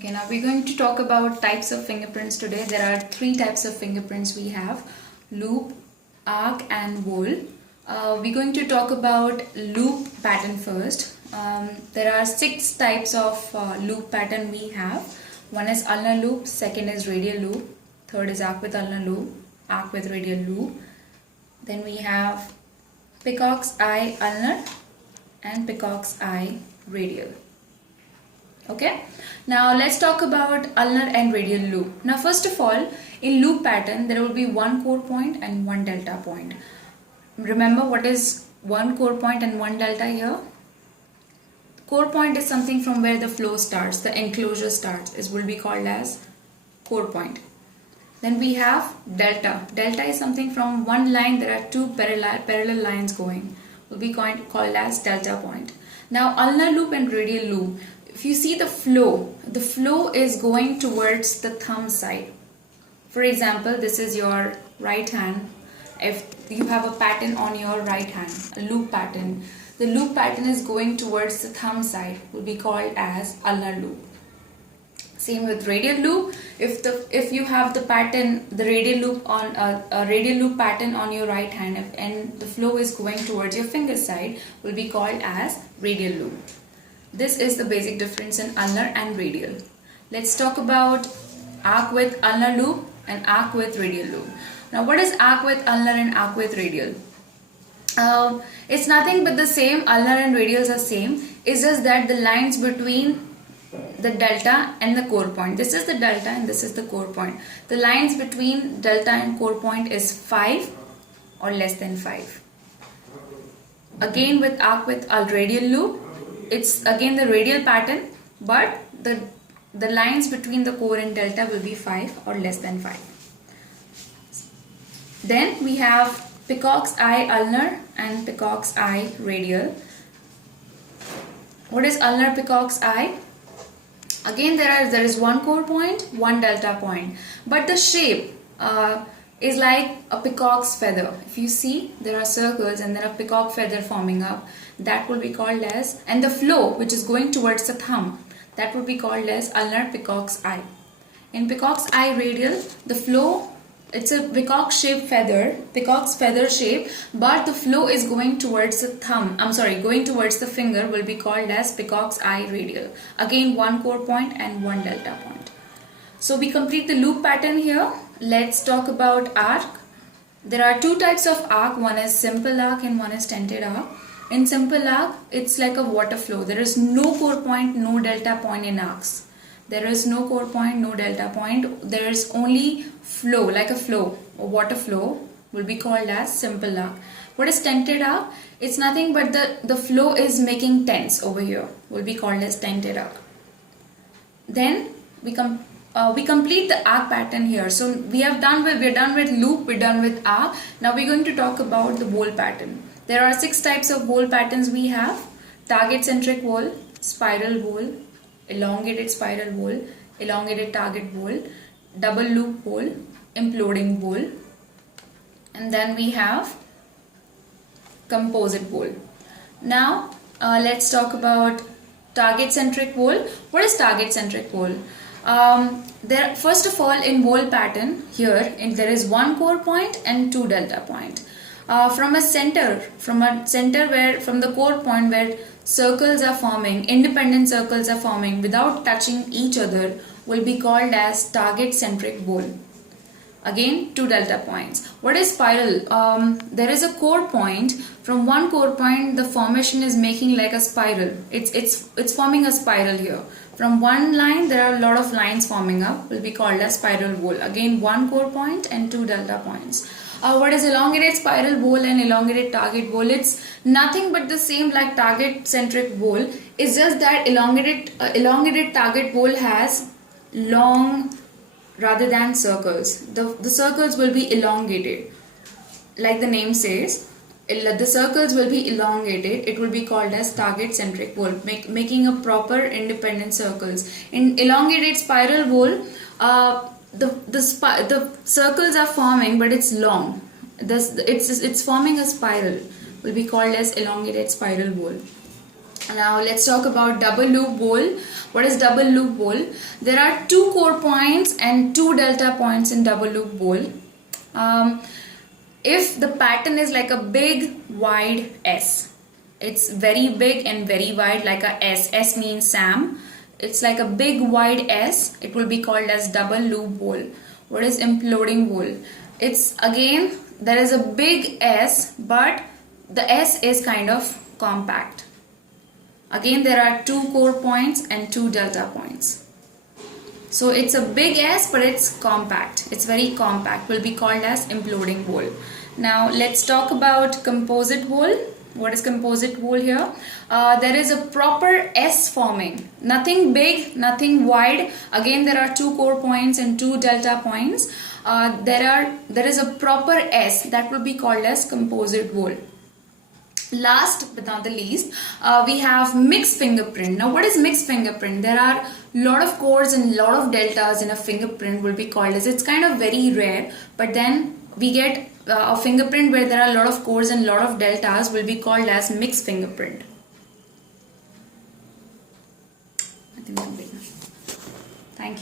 Okay, now we're going to talk about types of fingerprints today. There are three types of fingerprints we have: loop, arc and whole. We're going to talk about loop pattern first. There are six types of loop pattern we have. One is ulnar loop, second is radial loop, third is arc with ulnar loop, arc with radial loop. Then we have peacock's eye ulnar and peacock's eye radial. Okay, now let's talk about ulnar and radial loop. Now first of all, in loop pattern there will be one core point and one delta point. Remember what is one core point and one delta here? Core point is something from where the flow starts, the enclosure starts. It will be called as core point. Then we have delta. Delta is something from one line, there are two parallel lines going. Will be called as delta point. Now ulnar loop and radial loop. If you see the flow is going towards the thumb side. For example, this is your right hand. If you have a pattern on your right hand, a loop pattern, the loop pattern is going towards the thumb side, will be called as ulnar loop. Same with radial loop. If you have the pattern, the radial loop on a radial loop pattern on your right hand, and the flow is going towards your finger side, will be called as radial loop. This is the basic difference in ulnar and radial. Let's talk about arc with ulnar loop and arc with radial loop. Now what is arc with ulnar and arc with radial? It's nothing but the same. Ulnar and radials are same. It's just that the lines between the delta and the core point. This is the delta and this is the core point. The lines between delta and core point is 5 or less than 5. Again with arc with radial loop, it's again the radial pattern, but the lines between the core and delta will be 5 or less than 5. Then we have peacock's eye ulnar and peacock's eye radial. What is ulnar peacock's eye? Again there is one core point, one delta point, but the shape is like a peacock's feather. If you see, there are circles and there are peacock feather forming up. That will be called as, and the flow which is going towards the thumb, that will be called as ulnar peacock's eye. In peacock's eye radial, the flow, it's a peacock's feather shape, but the flow is going towards the going towards the finger, will be called as peacock's eye radial. Again one core point and one delta point. So we complete the loop pattern here. Let's talk about arc. There are two types of arc. One is simple arc and one is tented arc. In simple arc, it's like a water flow. There is no core point, no delta point in arcs. There is no core point, no delta point. There is only flow, like a flow, a water flow, will be called as simple arc. What is tented arc? It's nothing but the flow is making tents over here, will be called as tented arc. Then we complete the arc pattern here. So we're done with loop, we're done with arc. Now we're going to talk about the whole pattern. There are 6 types of whole patterns we have: target centric whole, spiral whole, elongated spiral whole, elongated target whole, double loop whole, imploding whole, and then we have composite whole. Now let's talk about target centric whole. What is target centric whole? First of all, in whole pattern here, there is one core point and two delta point. From the core point where circles are forming, independent circles are forming without touching each other, will be called as target centric whole. Again, two delta points. What is spiral? There is a core point. From one core point, the formation is making like a spiral. It's forming a spiral here. From one line, there are a lot of lines forming up, will be called as spiral whole. Again, one core point and two delta points. What is elongated spiral whole and elongated target whole? It's nothing but the same like target centric whole. It's just that elongated target whole has long rather than circles. The circles will be elongated, like the name says. The circles will be elongated. It will be called as target centric whole, making a proper independent circles. In elongated spiral whole, the circles are forming, but it's long. It's forming a spiral, will be called as elongated spiral whole. Now let's talk about double loop bowl. What is double loop bowl? There are 2 core points and 2 delta points in double loop bowl. If the pattern is like a big wide S, it's very big and very wide, like a S. S means Sam. It's like a big wide S. It will be called as double loop bowl. What is imploding bowl? It's again, there is a big S, but the S is kind of compact. Again, there are 2 core points and 2 delta points. So it's a big S, but it's compact. It's very compact. Will be called as imploding bowl. Now let's talk about composite bowl. What is composite bowl here? There is a proper S forming. Nothing big, nothing wide. Again, there are 2 core points and 2 delta points. There is a proper S that will be called as composite bowl. Last but not the least, we have mixed fingerprint. Now what is mixed fingerprint? There are lot of cores and lot of deltas in a fingerprint will be called as, it's kind of very rare, but then we get a fingerprint where there are a lot of cores and lot of deltas will be called as mixed fingerprint. I think I'm complete now.